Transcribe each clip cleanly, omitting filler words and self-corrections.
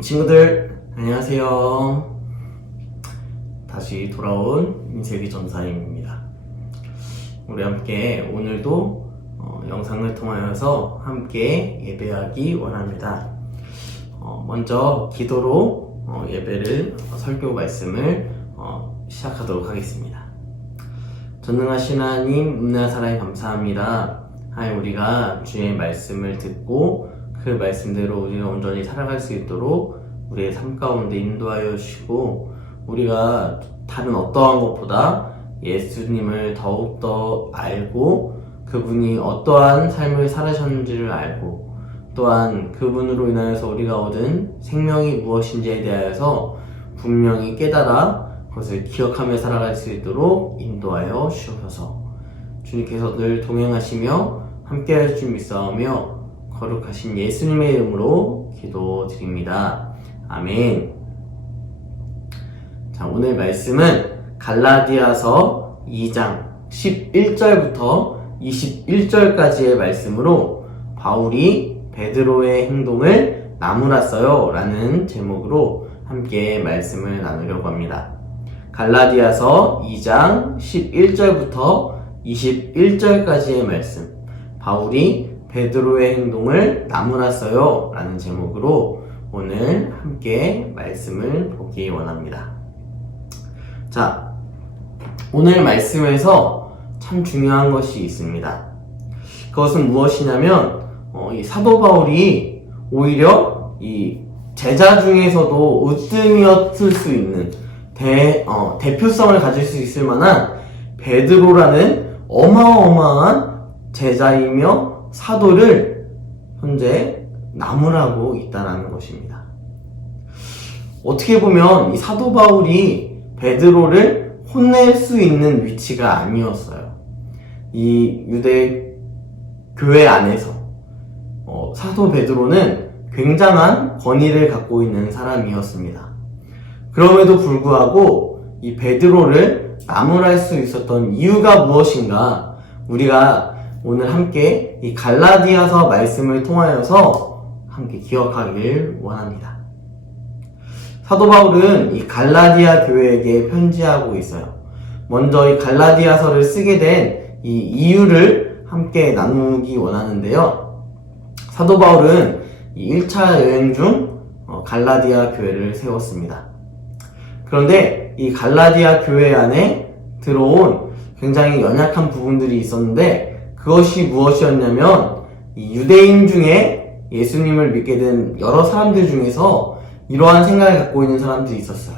친구들 안녕하세요. 다시 돌아온 민세기 전사님입니다. 우리 함께 오늘도 영상을 통하여서 함께 예배하기 원합니다. 먼저 기도로 예배를 설교 말씀을 시작하도록 하겠습니다. 전능하신 하나님, 은혜와 사랑에 감사합니다. 하나님, 우리가 주의 말씀을 듣고 그 말씀대로 우리가 온전히 살아갈 수 있도록 우리의 삶 가운데 인도하여 주시고, 우리가 다른 어떠한 것보다 예수님을 더욱더 알고 그분이 어떠한 삶을 살으셨는지를 알고, 또한 그분으로 인하여서 우리가 얻은 생명이 무엇인지에 대하여서 분명히 깨달아 그것을 기억하며 살아갈 수 있도록 인도하여 주옵소서. 주님께서 늘 동행하시며 함께할 줄 믿사오며 거룩하신 예수님의 이름으로 기도드립니다. 아멘. 자, 오늘 말씀은 갈라디아서 2장 11절부터 21절까지의 말씀으로 바울이 베드로의 행동을 나무랐어요 라는 제목으로 함께 말씀을 나누려고 합니다. 갈라디아서 2장 11절부터 21절까지의 말씀, 바울이 베드로의 행동을 나무랐어요 라는 제목으로 오늘 함께 말씀을 보기 원합니다. 자, 오늘 말씀에서 참 중요한 것이 있습니다. 그것은 무엇이냐면 이 사도 바울이 오히려 이 제자 중에서도 으뜸이었을 수 있는 대표성을 가질 수 있을 만한 베드로라는 어마어마한 제자이며 사도를 현재 나무라고 있다는 것입니다. 어떻게 보면 이 사도 바울이 베드로를 혼낼 수 있는 위치가 아니었어요. 이 유대 교회 안에서 사도 베드로는 굉장한 권위를 갖고 있는 사람이었습니다. 그럼에도 불구하고 이 베드로를 나무랄 수 있었던 이유가 무엇인가, 우리가 오늘 함께 이 갈라디아서 말씀을 통하여서 함께 기억하길 원합니다. 사도 바울은 이 갈라디아 교회에게 편지하고 있어요. 먼저 이 갈라디아서를 쓰게 된 이 이유를 함께 나누기 원하는데요. 사도 바울은 이 1차 여행 중 갈라디아 교회를 세웠습니다. 그런데 이 갈라디아 교회 안에 들어온 굉장히 연약한 부분들이 있었는데, 그것이 무엇이었냐면 이 유대인 중에 예수님을 믿게 된 여러 사람들 중에서 이러한 생각을 갖고 있는 사람들이 있었어요.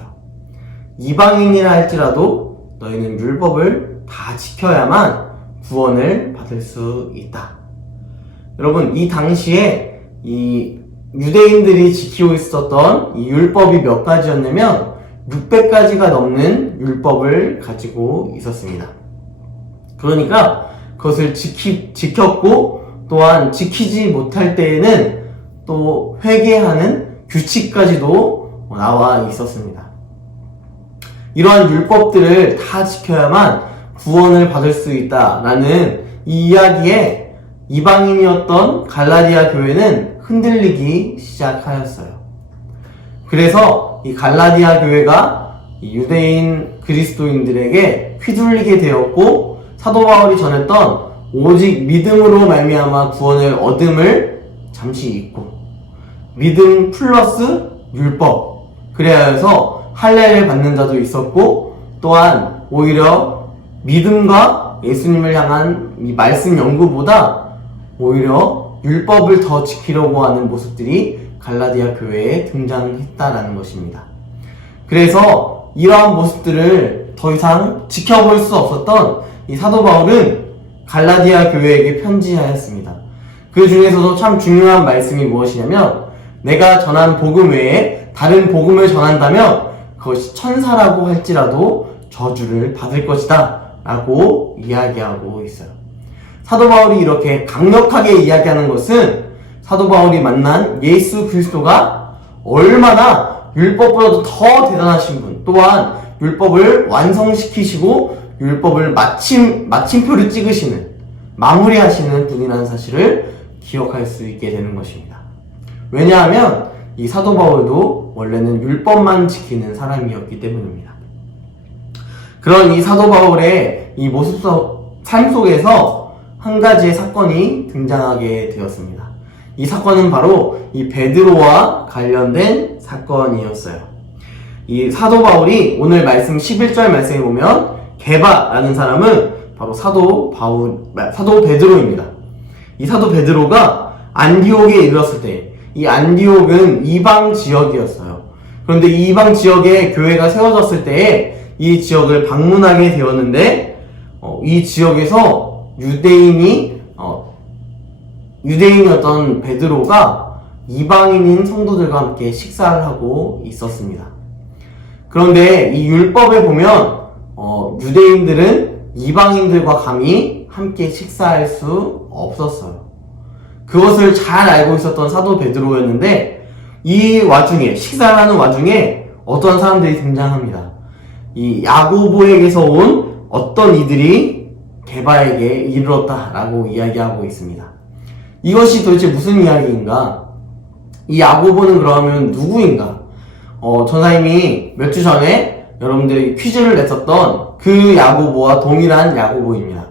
이방인이라 할지라도 너희는 율법을 다 지켜야만 구원을 받을 수 있다. 여러분, 이 당시에 이 유대인들이 지키고 있었던 이 율법이 몇 가지였냐면 600가지가 넘는 율법을 가지고 있었습니다. 그러니까 그것을 지켰고, 또한 지키지 못할 때에는 또 회개하는 규칙까지도 나와 있었습니다. 이러한 율법들을 다 지켜야만 구원을 받을 수 있다라는 이 이야기에 이방인이었던 갈라디아 교회는 흔들리기 시작하였어요. 그래서 이 갈라디아 교회가 이 유대인 그리스도인들에게 휘둘리게 되었고, 사도 바울이 전했던 오직 믿음으로 말미암아 구원을 얻음을 잠시 잊고, 믿음 플러스 율법, 그래야 해서 할례를 받는 자도 있었고, 또한 오히려 믿음과 예수님을 향한 이 말씀 연구보다 오히려 율법을 더 지키려고 하는 모습들이 갈라디아 교회에 등장했다라는 것입니다. 그래서 이러한 모습들을 더 이상 지켜볼 수 없었던 이 사도 바울은 갈라디아 교회에게 편지하였습니다. 그 중에서도 참 중요한 말씀이 무엇이냐면, 내가 전한 복음 외에 다른 복음을 전한다면 그것이 천사라고 할지라도 저주를 받을 것이다 라고 이야기하고 있어요. 사도 바울이 이렇게 강력하게 이야기하는 것은 사도 바울이 만난 예수 그리스도가 얼마나 율법보다도 더 대단하신 분, 또한 율법을 완성시키시고 율법을 마침표를 찍으시는, 마무리하시는 분이라는 사실을 기억할 수 있게 되는 것입니다. 왜냐하면 이 사도 바울도 원래는 율법만 지키는 사람이었기 때문입니다. 그런 이 사도 바울의 이 삶 속에서 한 가지의 사건이 등장하게 되었습니다. 이 사건은 바로 이 베드로와 관련된 사건이었어요. 이 사도 바울이 오늘 말씀 11절 말씀에 보면 게바라는 사람은 바로 사도 베드로입니다. 이 사도 베드로가 안디옥에 이르렀을 때, 이 안디옥은 이방 지역이었어요. 그런데 이 이방 지역에 교회가 세워졌을 때에 이 지역을 방문하게 되었는데, 이 지역에서 유대인이었던 베드로가 이방인인 성도들과 함께 식사를 하고 있었습니다. 그런데 이 율법에 보면 유대인들은 이방인들과 감히 함께 식사할 수 없었어요. 그것을 잘 알고 있었던 사도 베드로였는데, 이 와중에 식사를 하는 와중에 어떤 사람들이 등장합니다. 이 야고보에게서 온 어떤 이들이 게바에게 이르렀다라고 이야기하고 있습니다. 이것이 도대체 무슨 이야기인가? 이 야고보는 그러면 누구인가? 전사님이 몇 주 전에 여러분들이 퀴즈를 냈었던 그 야고보와 동일한 야고보입니다.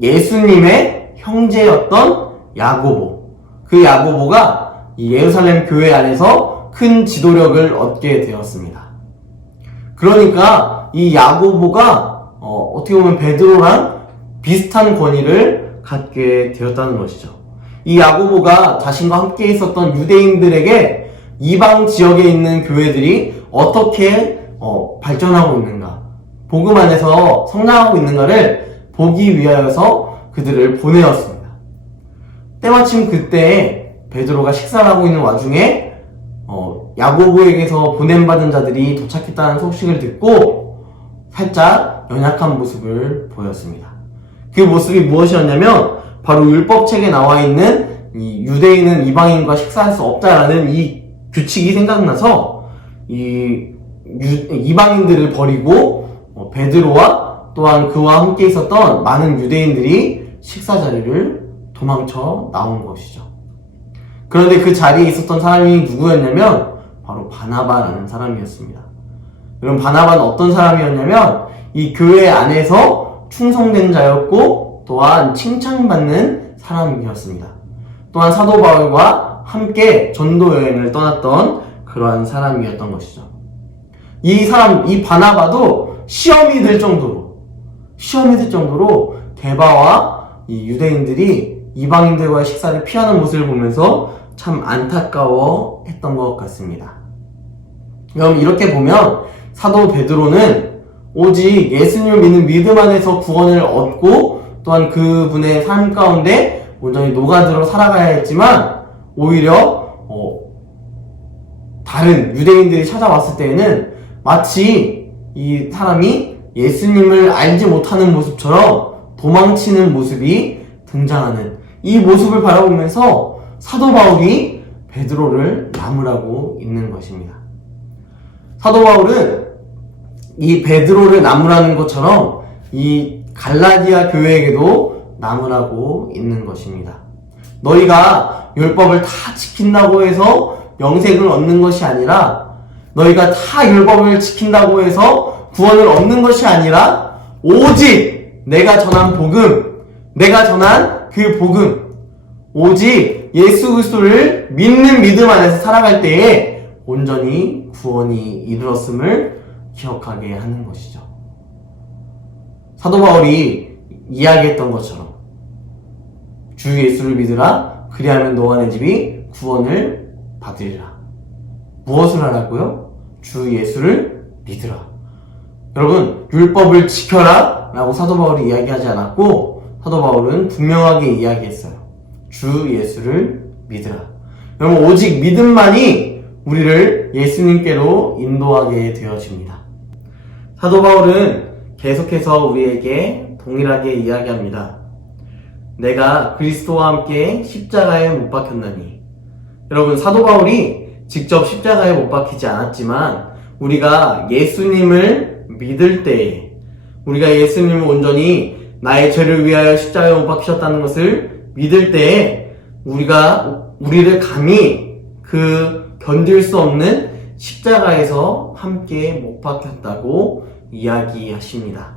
예수님의 형제였던 야고보. 그 야고보가 이 예루살렘 교회 안에서 큰 지도력을 얻게 되었습니다. 그러니까 이 야고보가 어떻게 보면 베드로랑 비슷한 권위를 갖게 되었다는 것이죠. 이 야고보가 자신과 함께 있었던 유대인들에게 이방 지역에 있는 교회들이 어떻게 발전하고 있는가, 복음 안에서 성장하고 있는가를 보기 위하여서 그들을 보내었습니다. 때마침 그때 베드로가 식사를 하고 있는 와중에 야고보에게서 보냄받은 자들이 도착했다는 소식을 듣고 살짝 연약한 모습을 보였습니다. 그 모습이 무엇이었냐면 바로 율법책에 나와 있는 이 유대인은 이방인과 식사할 수 없다라는 이 규칙이 생각나서 이방인들을 버리고 베드로와 또한 그와 함께 있었던 많은 유대인들이 식사 자리를 도망쳐 나온 것이죠. 그런데 그 자리에 있었던 사람이 누구였냐면 바로 바나바라는 사람이었습니다. 그럼 바나바는 어떤 사람이었냐면 이 교회 안에서 충성된 자였고 또한 칭찬받는 사람이었습니다. 또한 사도 바울과 함께 전도 여행을 떠났던 그러한 사람이었던 것이죠. 이 바나바도 시험이 될 정도로 게바와 이 유대인들이 이방인들과의 식사를 피하는 모습을 보면서 참 안타까워 했던 것 같습니다. 그럼 이렇게 보면 사도 베드로는 오직 예수님을 믿는 믿음 안에서 구원을 얻고 또한 그분의 삶 가운데 온전히 녹아들어 살아가야 했지만 오히려 다른 유대인들이 찾아왔을 때에는 마치 이 사람이 예수님을 알지 못하는 모습처럼 도망치는 모습이 등장하는 이 모습을 바라보면서 사도 바울이 베드로를 나무라고 있는 것입니다. 사도 바울은 이 베드로를 나무라는 것처럼 이 갈라디아 교회에게도 나무라고 있는 것입니다. 너희가 율법을 다 지킨다고 해서 영생을 얻는 것이 아니라, 너희가 다 율법을 지킨다고 해서 구원을 얻는 것이 아니라 오직 내가 전한 그 복음, 오직 예수 그리스도를 믿는 믿음 안에서 살아갈 때에 온전히 구원이 이르렀음을 기억하게 하는 것이죠. 사도 바울이 이야기했던 것처럼 주 예수를 믿으라, 그리하면 너와 내 집이 구원을 받으리라. 무엇을 하라고요? 주 예수를 믿으라. 여러분, 율법을 지켜라 라고 사도 바울이 이야기하지 않았고, 사도 바울은 분명하게 이야기했어요. 주 예수를 믿으라. 여러분, 오직 믿음만이 우리를 예수님께로 인도하게 되어집니다. 사도 바울은 계속해서 우리에게 동일하게 이야기합니다. 내가 그리스도와 함께 십자가에 못 박혔나니. 여러분, 사도 바울이 직접 십자가에 못 박히지 않았지만 우리가 예수님을 믿을 때에, 우리가 예수님을 온전히 나의 죄를 위하여 십자가에 못 박히셨다는 것을 믿을 때에 우리를 감히 그 견딜 수 없는 십자가에서 함께 못 박혔다고 이야기하십니다.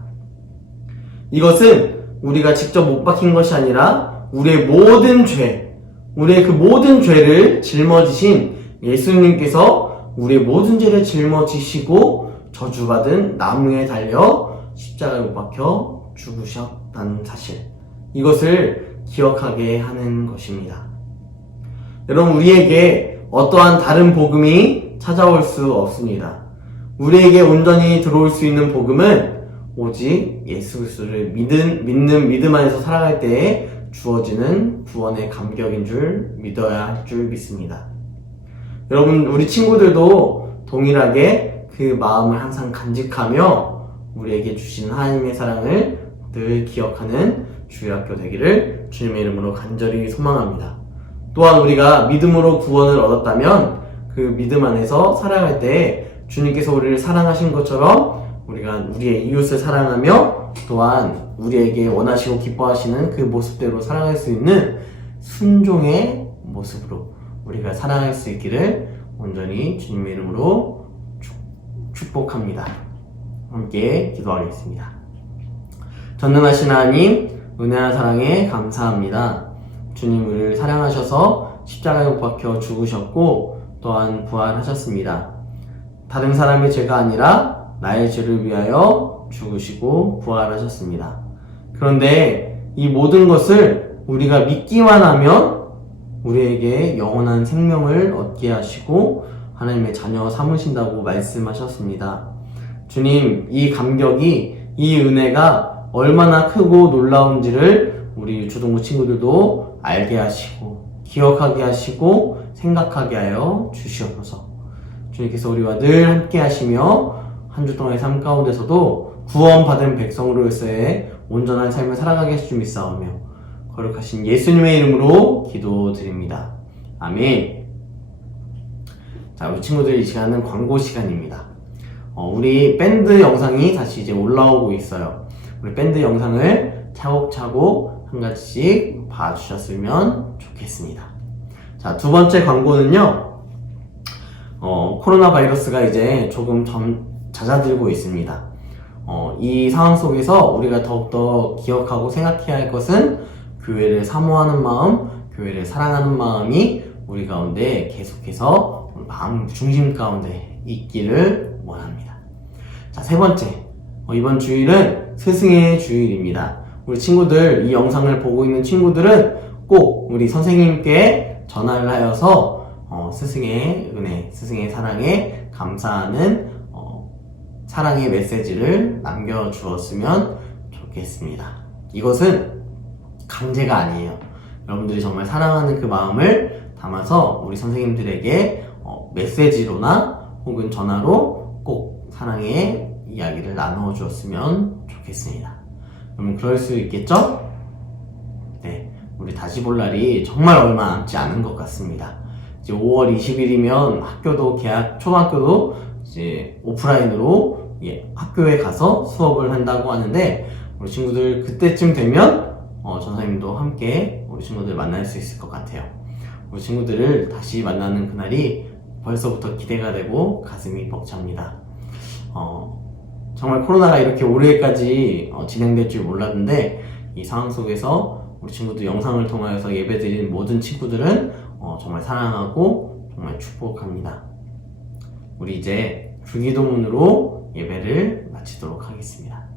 이것은 우리가 직접 못 박힌 것이 아니라 우리의 모든 죄, 우리의 그 모든 죄를 짊어지신 예수님께서 우리의 모든 죄를 짊어지시고 저주받은 나무에 달려 십자가에 못 박혀 죽으셨다는 사실, 이것을 기억하게 하는 것입니다. 여러분, 우리에게 어떠한 다른 복음이 찾아올 수 없습니다. 우리에게 온전히 들어올 수 있는 복음은 오직 예수 그리스도를 믿는 믿음 안에서 살아갈 때에 주어지는 구원의 감격인 줄 믿어야 할 줄 믿습니다. 여러분, 우리 친구들도 동일하게 그 마음을 항상 간직하며 우리에게 주신 하나님의 사랑을 늘 기억하는 주일학교 되기를 주님의 이름으로 간절히 소망합니다. 또한 우리가 믿음으로 구원을 얻었다면 그 믿음 안에서 살아갈 때 주님께서 우리를 사랑하신 것처럼 우리가 우리의 이웃을 사랑하며 또한 우리에게 원하시고 기뻐하시는 그 모습대로 살아갈 수 있는 순종의 모습으로 우리가 살아갈 수 있기를 온전히 주님의 이름으로 축복합니다. 함께 기도하겠습니다. 전능하신 하나님, 은혜와 사랑에 감사합니다. 주님, 우리를 사랑하셔서 십자가에 못 박혀 죽으셨고 또한 부활하셨습니다. 다른 사람의 죄가 아니라 나의 죄를 위하여 죽으시고 부활하셨습니다. 그런데 이 모든 것을 우리가 믿기만 하면 우리에게 영원한 생명을 얻게 하시고 하나님의 자녀 삼으신다고 말씀하셨습니다. 주님, 이 감격이, 이 은혜가 얼마나 크고 놀라운지를 우리 유초동부 친구들도 알게 하시고 기억하게 하시고 생각하게 하여 주시옵소서. 주님께서 우리와 늘 함께 하시며 한 주 동안의 삶 가운데서도 구원받은 백성으로서의 온전한 삶을 살아가게 하실 줄 믿사오며 거룩하신 예수님의 이름으로 기도드립니다. 아멘. 자, 우리 친구들, 이 시간은 광고 시간입니다. 우리 밴드 영상이 다시 이제 올라오고 있어요. 우리 밴드 영상을 차곡차곡 한 가지씩 봐주셨으면 좋겠습니다. 자, 두 번째 광고는요, 코로나 바이러스가 이제 조금 잦아들고 있습니다. 이 상황 속에서 우리가 더욱더 기억하고 생각해야 할 것은 교회를 사모하는 마음, 교회를 사랑하는 마음이 우리 가운데 계속해서 마음 중심 가운데 있기를 원합니다. 자, 세 번째, 이번 주일은 스승의 주일입니다. 우리 친구들, 이 영상을 보고 있는 친구들은 꼭 우리 선생님께 전화를 하여서 스승의 은혜, 스승의 사랑에 감사하는 사랑의 메시지를 남겨주었으면 좋겠습니다. 이것은 강제가 아니에요. 여러분들이 정말 사랑하는 그 마음을 담아서 우리 선생님들에게 메시지로나 혹은 전화로 꼭 사랑의 이야기를 나누어 주었으면 좋겠습니다. 그러면 그럴 수 있겠죠? 네, 우리 다시 볼 날이 정말 얼마 남지 않은 것 같습니다. 이제 5월 20일이면 학교도 초등학교도 이제 오프라인으로 학교에 가서 수업을 한다고 하는데 우리 친구들 그때쯤 되면 전사님도 함께 우리 친구들 만날 수 있을 것 같아요. 우리 친구들을 다시 만나는 그날이 벌써부터 기대가 되고 가슴이 벅찹니다. 정말 코로나가 이렇게 오래까지 진행될 줄 몰랐는데 이 상황 속에서 우리 친구들 영상을 통하여서 예배드리는 모든 친구들은 정말 사랑하고 정말 축복합니다. 우리 이제 주기도문으로 예배를 마치도록 하겠습니다.